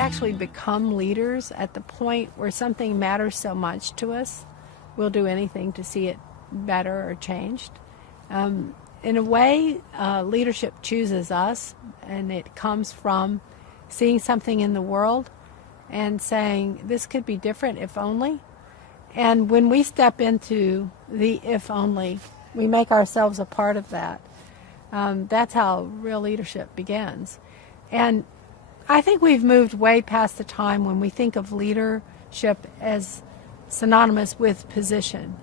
actually become leaders at the point where something matters so much to us, we'll do anything to see it better or changed. In a way, leadership chooses us, and it comes from seeing something in the world and saying, this could be different if only. And when we step into the if only, we make ourselves a part of that. That's how real leadership begins. And I think we've moved way past the time when we think of leadership as synonymous with position.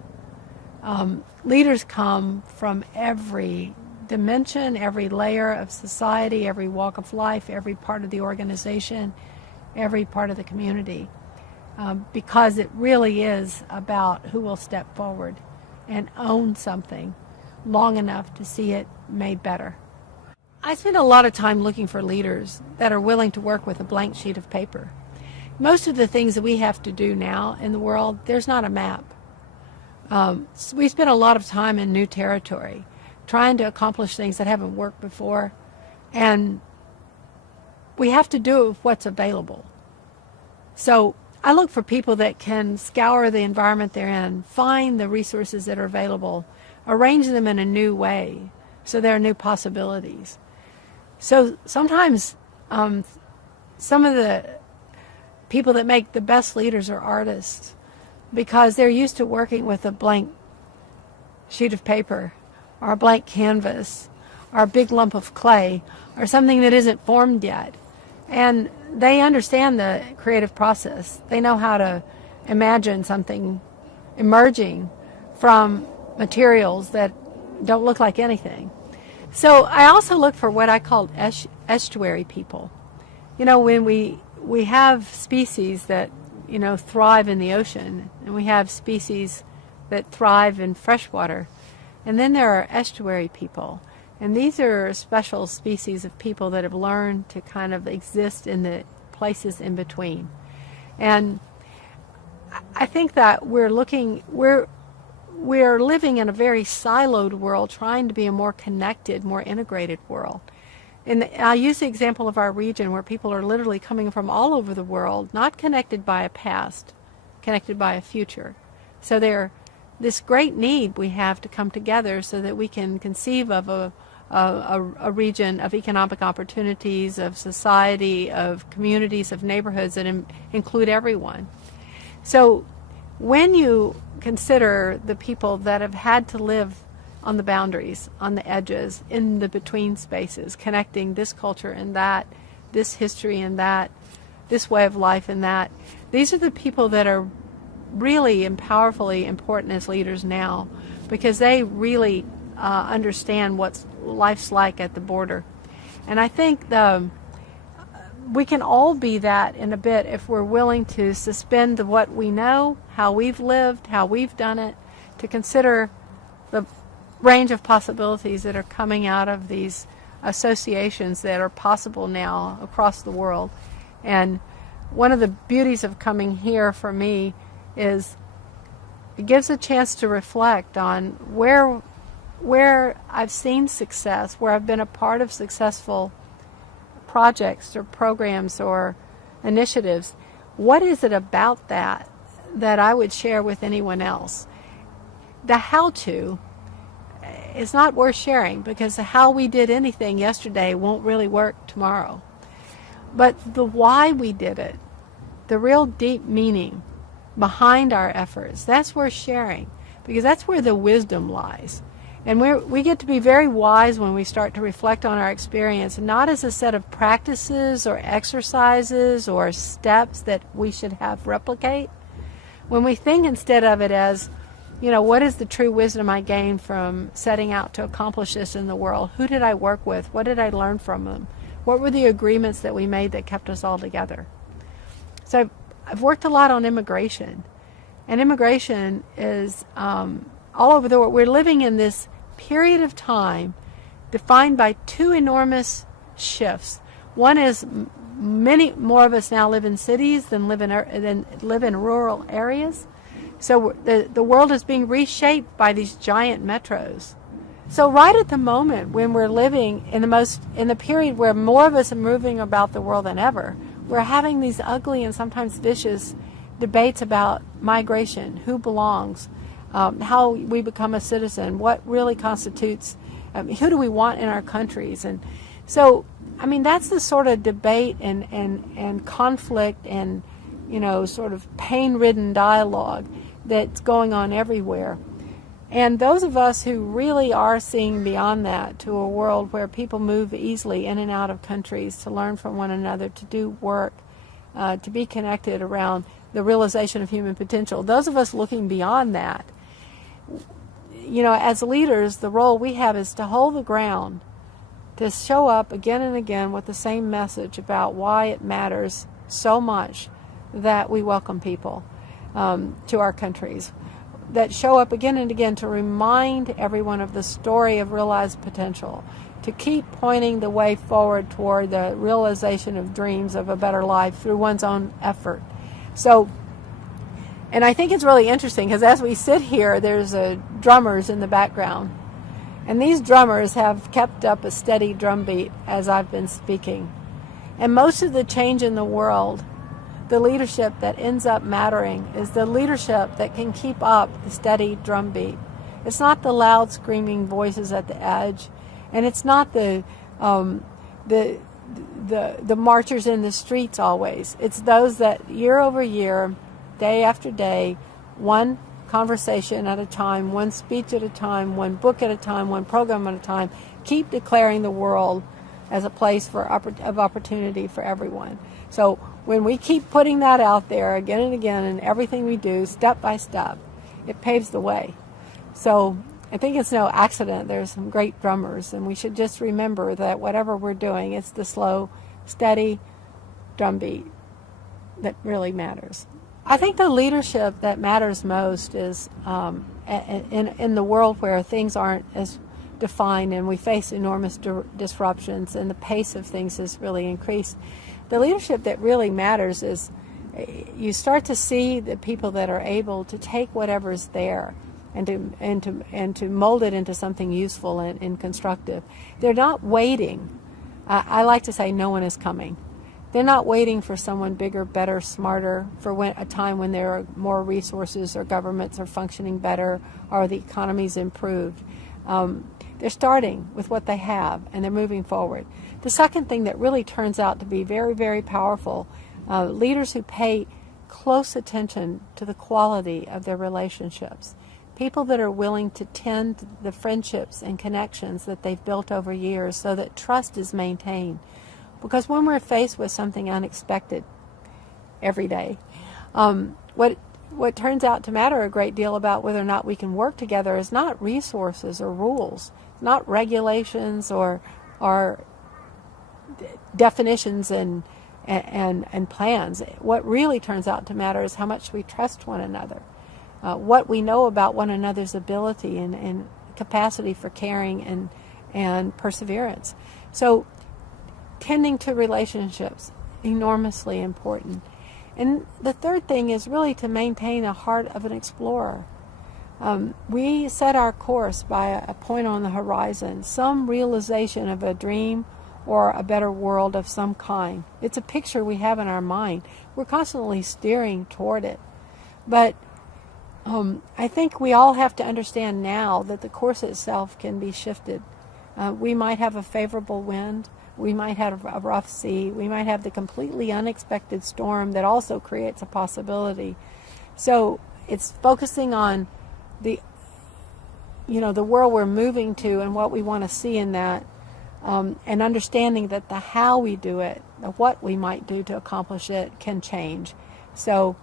Leaders come from every dimension, every layer of society, every walk of life, every part of the organization, every part of the community, because it really is about who will step forward and own something long enough to see it made better. I spend a lot of time looking for leaders that are willing to work with a blank sheet of paper. Most of the things that we have to do now in the world, there's not a map. We spend a lot of time in new territory trying to accomplish things that haven't worked before, and we have to do it with what's available. So I look for people that can scour the environment they're in, find the resources that are available, arrange them in a new way so there are new possibilities. So sometimes some of the people that make the best leaders are artists, because they're used to working with a blank sheet of paper or a blank canvas or a big lump of clay or something that isn't formed yet. And they understand the creative process. They know how to imagine something emerging from materials that don't look like anything. So I also look for what I call estuary people. You know, when we have species that thrive in the ocean, and we have species that thrive in freshwater. And then there are estuary people. And these are special species of people that have learned to kind of exist in the places in between. And I think that we're living in a very siloed world, trying to be a more connected, more integrated world. And I'll use the example of our region, where people are literally coming from all over the world, not connected by a past, connected by a future. So there's this great need we have to come together so that we can conceive of a region of economic opportunities, of society, of communities, of neighborhoods that include everyone. So when you consider the people that have had to live on the boundaries, on the edges, in the between spaces, connecting this culture and that, this history and that, this way of life and that. These are the people that are really and powerfully important as leaders now, because they really understand what life's like at the border. And I think we can all be that in a bit if we're willing to suspend what we know, how we've lived, how we've done it, to consider the range of possibilities that are coming out of these associations that are possible now across the world. And one of the beauties of coming here for me is it gives a chance to reflect on where I've seen success, where I've been a part of successful projects or programs or initiatives. What is it about that I would share with anyone else? The how-to is not worth sharing, because how we did anything yesterday won't really work tomorrow. But the why we did it, the real deep meaning behind our efforts, that's worth sharing, because that's where the wisdom lies. And we get to be very wise when we start to reflect on our experience, not as a set of practices or exercises or steps that we should have replicate. When we think instead of it as, what is the true wisdom I gained from setting out to accomplish this in the world? Who did I work with? What did I learn from them? What were the agreements that we made that kept us all together? So I've worked a lot on immigration. And immigration is all over the world. We're living in this period of time defined by two enormous shifts. One is many more of us now live in cities than live in rural areas. So the world is being reshaped by these giant metros. So right at the moment when we're living in the period where more of us are moving about the world than ever, we're having these ugly and sometimes vicious debates about migration, who belongs, how we become a citizen, what really constitutes, who do we want in our countries. And so, I mean, that's the sort of debate and conflict and, sort of pain-ridden dialogue that's going on everywhere. And those of us who really are seeing beyond that to a world where people move easily in and out of countries to learn from one another, to do work, to be connected around the realization of human potential, those of us looking beyond that, as leaders, the role we have is to hold the ground, to show up again and again with the same message about why it matters so much that we welcome people to our countries, that show up again and again to remind everyone of the story of realized potential, to keep pointing the way forward toward the realization of dreams of a better life through one's own effort. So, and I think it's really interesting because as we sit here, there's drummers in the background. And these drummers have kept up a steady drumbeat as I've been speaking. And most of the change in the world, the leadership that ends up mattering is the leadership that can keep up the steady drumbeat. It's not the loud screaming voices at the edge, and it's not the marchers in the streets always. It's those that year over year, day after day, one conversation at a time, one speech at a time, one book at a time, one program at a time, keep declaring the world as a place of opportunity for everyone. So when we keep putting that out there again and again in everything we do, step by step, it paves the way. So I think it's no accident there's some great drummers, and we should just remember that whatever we're doing, it's the slow, steady drumbeat that really matters. I think the leadership that matters most is in the world where things aren't as defined and we face enormous disruptions and the pace of things has really increased. The leadership that really matters is you start to see the people that are able to take whatever's there and to mold it into something useful and constructive. They're not waiting. I like to say no one is coming. They're not waiting for someone bigger, better, smarter, for a time when there are more resources or governments are functioning better or the economy's improved. They're starting with what they have and they're moving forward. The second thing that really turns out to be very, very powerful, leaders who pay close attention to the quality of their relationships. People that are willing to tend the friendships and connections that they've built over years so that trust is maintained. Because when we're faced with something unexpected every day, what turns out to matter a great deal about whether or not we can work together is not resources or rules, not regulations or definitions and plans. What really turns out to matter is how much we trust one another, what we know about one another's ability and capacity for caring and perseverance. So tending to relationships, enormously important. And the third thing is really to maintain a heart of an explorer. We set our course by a point on the horizon, some realization of a dream or a better world of some kind. It's a picture we have in our mind. We're constantly steering toward it. But I think we all have to understand now that the course itself can be shifted. We might have a favorable wind. We might have a rough sea. We might have the completely unexpected storm that also creates a possibility. So it's focusing on the world we're moving to and what we want to see in that, and understanding that the how we do it, the what we might do to accomplish it can change. So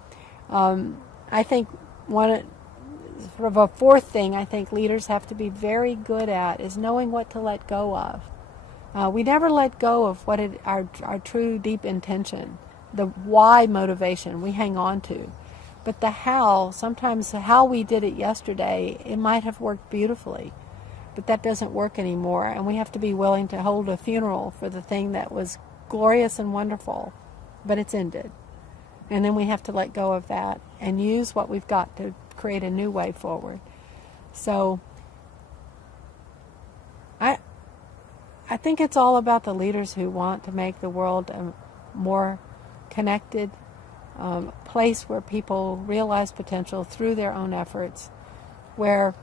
I think a fourth thing I think leaders have to be very good at is knowing what to let go of. We never let go of our true deep intention, the why motivation we hang on to. But the how, sometimes how we did it yesterday, it might have worked beautifully, but that doesn't work anymore. And we have to be willing to hold a funeral for the thing that was glorious and wonderful, but it's ended. And then we have to let go of that and use what we've got to create a new way forward. So I think it's all about the leaders who want to make the world a more connected place where people realize potential through their own efforts, where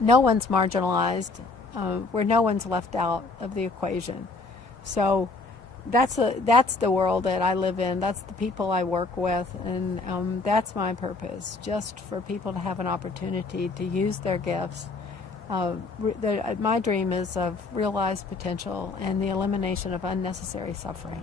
no one's marginalized, where no one's left out of the equation. So that's the world that I live in. That's the people I work with, and that's my purpose, just for people to have an opportunity to use their gifts. My dream is of realized potential and the elimination of unnecessary suffering.